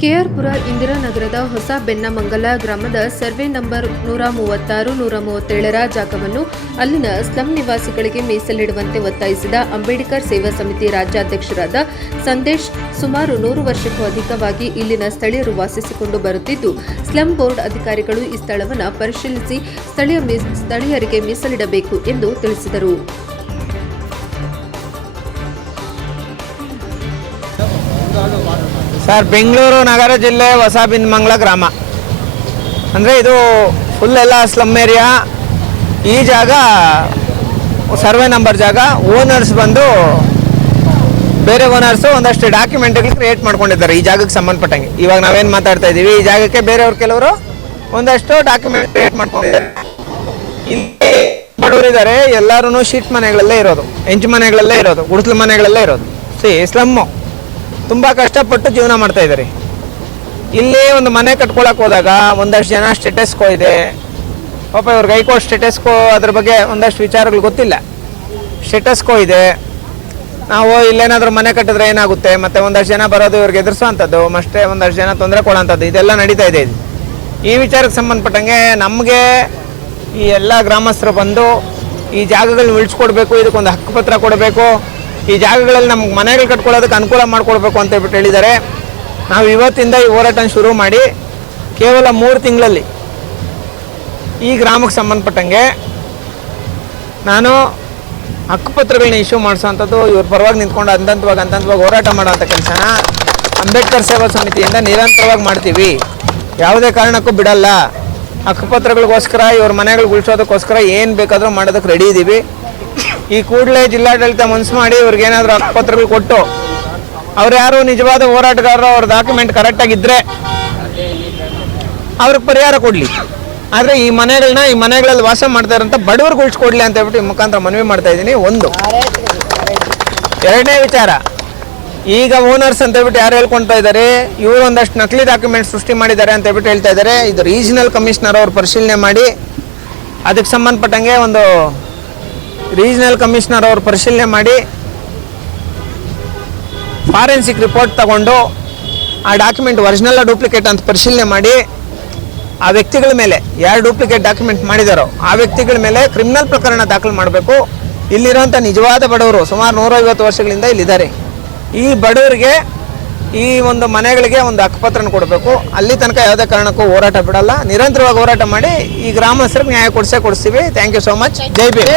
ಕೆಆರ್ಪುರ ಇಂದಿರಾನಗರದ ಹೊಸ ಬೆನ್ನಮಂಗಲ ಗ್ರಾಮದ survey number 136, 137ರ ಜಾಗವನ್ನು ಅಲ್ಲಿನ ಸ್ಲಂ ನಿವಾಸಿಗಳಿಗೆ ಮೀಸಲಿಡುವಂತೆ ಒತ್ತಾಯಿಸಿದ ಅಂಬೇಡ್ಕರ್ ಸೇವಾ ಸಮಿತಿ ರಾಜ್ಯಾಧ್ಯಕ್ಷರಾದ ಸಂದೇಶ್ ಸುಮಾರು 100 ವರ್ಷಕ್ಕೂ ಅಧಿಕವಾಗಿ ಇಲ್ಲಿನ ಸ್ಥಳೀಯರು ವಾಸಿಸಿಕೊಂಡು ಬರುತ್ತಿದ್ದು, ಸ್ಲಂ ಬೋರ್ಡ್ ಅಧಿಕಾರಿಗಳು ಈ ಸ್ಥಳವನ್ನು ಪರಿಶೀಲಿಸಿ ಸ್ಥಳೀಯರಿಗೆ ಮೀಸಲಿಡಬೇಕು ಎಂದು ತಿಳಿಸಿದರು. ಸರ್, ಬೆಂಗಳೂರು ನಗರ ಜಿಲ್ಲೆ ಹೊಸ ಬೆನ್ನಮಂಗಲ ಗ್ರಾಮ ಅಂದರೆ ಇದು ಫುಲ್ ಎಲ್ಲ ಸ್ಲಮ್ ಏರಿಯಾ. ಈ ಜಾಗ ಸರ್ವೆ ನಂಬರ್ ಜಾಗ. ಓನರ್ಸ್ ಬಂದು ಬೇರೆ ಓನರ್ಸು ಒಂದಷ್ಟು ಡಾಕ್ಯುಮೆಂಟ್ಗಳು ಕ್ರಿಯೇಟ್ ಮಾಡ್ಕೊಂಡಿದ್ದಾರೆ ಈ ಜಾಗಕ್ಕೆ ಸಂಬಂಧಪಟ್ಟಂಗೆ. ಇವಾಗ ನಾವೇನು ಮಾತಾಡ್ತಾ ಇದ್ದೀವಿ, ಈ ಜಾಗಕ್ಕೆ ಬೇರೆಯವ್ರು ಕೆಲವರು ಒಂದಷ್ಟು ಡಾಕ್ಯುಮೆಂಟ್ ಕ್ರಿಯೇಟ್ ಮಾಡ್ಕೊಂಡಿದ್ದಾರೆ. ಇಲ್ಲಿ ಬಡವರಿದ್ದಾರೆ, ಎಲ್ಲರೂ ಶೀಟ್ ಮನೆಗಳಲ್ಲೇ ಇರೋದು, ಹೆಂಚು ಮನೆಗಳಲ್ಲೇ ಇರೋದು, ಗುಡಿಸಲು ಮನೆಗಳಲ್ಲೇ ಇರೋದು. ಸ್ಲಮ್ಮು ತುಂಬ ಕಷ್ಟಪಟ್ಟು ಜೀವನ ಮಾಡ್ತಾ ಇದ್ದಾರೆ. ಇಲ್ಲಿ ಒಂದು ಮನೆ ಕಟ್ಕೊಳಕ್ಕೆ ಹೋದಾಗ ಒಂದಷ್ಟು ಜನ ಸ್ಟೇಟಸ್ಕೋ ಇದೆ, ಪಾಪ ಇವ್ರಿಗೆ ಹೈಕೋರ್ಟ್ ಸ್ಟೇಟಸ್ಕೋ ಅದ್ರ ಬಗ್ಗೆ ಒಂದಷ್ಟು ವಿಚಾರಗಳು ಗೊತ್ತಿಲ್ಲ. ಸ್ಟೇಟಸ್ಕೋ ಇದೆ, ನಾವು ಇಲ್ಲೇನಾದರೂ ಮನೆ ಕಟ್ಟಿದ್ರೆ ಏನಾಗುತ್ತೆ, ಮತ್ತು ಒಂದಷ್ಟು ಜನ ಬರೋದು ಇವ್ರಿಗೆ ಎದುರಿಸೋವಂಥದ್ದು, ಮತ್ತೆ ಒಂದಷ್ಟು ಜನ ತೊಂದರೆ ಕೊಡೋವಂಥದ್ದು, ಇದೆಲ್ಲ ನಡೀತಾ ಇದೆ. ಈ ವಿಚಾರಕ್ಕೆ ಸಂಬಂಧಪಟ್ಟಂಗೆ ನಮಗೆ ಈ ಎಲ್ಲ ಗ್ರಾಮಸ್ಥರು ಬಂದು ಈ ಜಾಗಗಳನ್ನ ಉಳಿಸ್ಕೊಡ್ಬೇಕು, ಇದಕ್ಕೊಂದು ಹಕ್ಕುಪತ್ರ ಕೊಡಬೇಕು, ಈ ಜಾಗಗಳಲ್ಲಿ ನಮ್ಗೆ ಮನೆಗಳು ಕಟ್ಕೊಳ್ಳೋದಕ್ಕೆ ಅನುಕೂಲ ಮಾಡಿಕೊಡ್ಬೇಕು ಅಂತ ಹೇಳ್ಬಿಟ್ಟು ಹೇಳಿದ್ದಾರೆ. ನಾವು ಇವತ್ತಿಂದ ಈ ಹೋರಾಟ ಶುರು ಮಾಡಿ ಕೇವಲ 3 ತಿಂಗಳಲ್ಲಿ ಈ ಗ್ರಾಮಕ್ಕೆ ಸಂಬಂಧಪಟ್ಟಂಗೆ ನಾನು ಹಕ್ಕುಪತ್ರಗಳನ್ನ ಇಶ್ಯೂ ಮಾಡಿಸೋವಂಥದ್ದು, ಇವ್ರ ಪರವಾಗಿ ನಿಂತ್ಕೊಂಡು ಹಂತವಾಗಿ ಹೋರಾಟ ಮಾಡೋವಂಥ ಕೆಲಸನ ಅಂಬೇಡ್ಕರ್ ಸೇವಾ ಸಮಿತಿಯಿಂದ ನಿರಂತರವಾಗಿ ಮಾಡ್ತೀವಿ. ಯಾವುದೇ ಕಾರಣಕ್ಕೂ ಬಿಡಲ್ಲ. ಹಕ್ಕುಪತ್ರಗಳಿಗೋಸ್ಕರ, ಇವ್ರ ಮನೆಗಳು ಉಳಿಸೋದಕ್ಕೋಸ್ಕರ ಏನು ಬೇಕಾದರೂ ಮಾಡೋದಕ್ಕೆ ರೆಡಿ ಇದ್ದೀವಿ. ಈ ಕೂಡಲೇ ಜಿಲ್ಲಾಡಳಿತ ಮನಸ್ಸು ಮಾಡಿ ಇವ್ರಿಗೇನಾದರೂ ಹಕ್ಕುಪತ್ರಗಳು ಕೊಟ್ಟು, ಅವ್ರು ಯಾರು ನಿಜವಾದ ಹೋರಾಟಗಾರರು, ಅವ್ರ ಡಾಕ್ಯುಮೆಂಟ್ ಕರೆಕ್ಟಾಗಿದ್ದರೆ ಅವ್ರಿಗೆ ಪರಿಹಾರ ಕೊಡಲಿ. ಆದರೆ ಈ ಮನೆಗಳಲ್ಲಿ ವಾಸ ಮಾಡ್ತಾ ಇರೋಂಥ ಬಡವ್ರಿಗೆ ಉಳಿಸ್ಕೊಡ್ಲಿ ಅಂತ ಹೇಳ್ಬಿಟ್ಟು ಈ ಮುಖಾಂತರ ಮನವಿ ಮಾಡ್ತಾ ಇದ್ದೀನಿ. ಒಂದು. ಎರಡನೇ ವಿಚಾರ, ಈಗ ಓನರ್ಸ್ ಅಂತ ಹೇಳ್ಬಿಟ್ಟು ಯಾರು ಹೇಳ್ಕೊಳ್ತಾ ಇದ್ದಾರೆ, ಇವರು ಒಂದಷ್ಟು ನಕಲಿ ಡಾಕ್ಯುಮೆಂಟ್ ಸೃಷ್ಟಿ ಮಾಡಿದ್ದಾರೆ ಅಂತ ಹೇಳ್ಬಿಟ್ಟು ಹೇಳ್ತಾ ಇದ್ದಾರೆ. ಇದು ರೀಜನಲ್ ಕಮಿಷನರ್ ಅವ್ರು ಪರಿಶೀಲನೆ ಮಾಡಿ, ಅದಕ್ಕೆ ಸಂಬಂಧಪಟ್ಟಂಗೆ ಒಂದು ರೀಜನಲ್ ಕಮಿಷನರ್ ಅವರು ಪರಿಶೀಲನೆ ಮಾಡಿ ಫಾರೆನ್ಸಿಕ್ ರಿಪೋರ್ಟ್ ತಗೊಂಡು ಆ ಡಾಕ್ಯುಮೆಂಟ್ ಒರಿಜಿನಲ್ ಡೂಪ್ಲಿಕೇಟ್ ಅಂತ ಪರಿಶೀಲನೆ ಮಾಡಿ, ಆ ವ್ಯಕ್ತಿಗಳ ಮೇಲೆ ಯಾರು ಡೂಪ್ಲಿಕೇಟ್ ಡಾಕ್ಯುಮೆಂಟ್ ಮಾಡಿದಾರೋ ಆ ವ್ಯಕ್ತಿಗಳ ಮೇಲೆ ಕ್ರಿಮಿನಲ್ ಪ್ರಕರಣ ದಾಖಲು ಮಾಡಬೇಕು. ಇಲ್ಲಿರೋಂಥ ನಿಜವಾದ ಬಡವರು ಸುಮಾರು 150 ವರ್ಷಗಳಿಂದ ಇಲ್ಲಿದ್ದಾರೆ. ಈ ಬಡವರಿಗೆ ಈ ಒಂದು ಮನೆಗಳಿಗೆ ಒಂದು ಹಕ್ಕುಪತ್ರನ ಕೊಡಬೇಕು. ಅಲ್ಲಿ ತನಕ ಯಾವುದೇ ಕಾರಣಕ್ಕೂ ಹೋರಾಟ ಬಿಡಲ್ಲ. ನಿರಂತರವಾಗಿ ಹೋರಾಟ ಮಾಡಿ ಈ ಗ್ರಾಮಸ್ಥರಿಗೆ ನ್ಯಾಯ ಕೊಡಿಸ್ತೀವಿ. Thank you so much. ಜೈ ಭೀಮ್.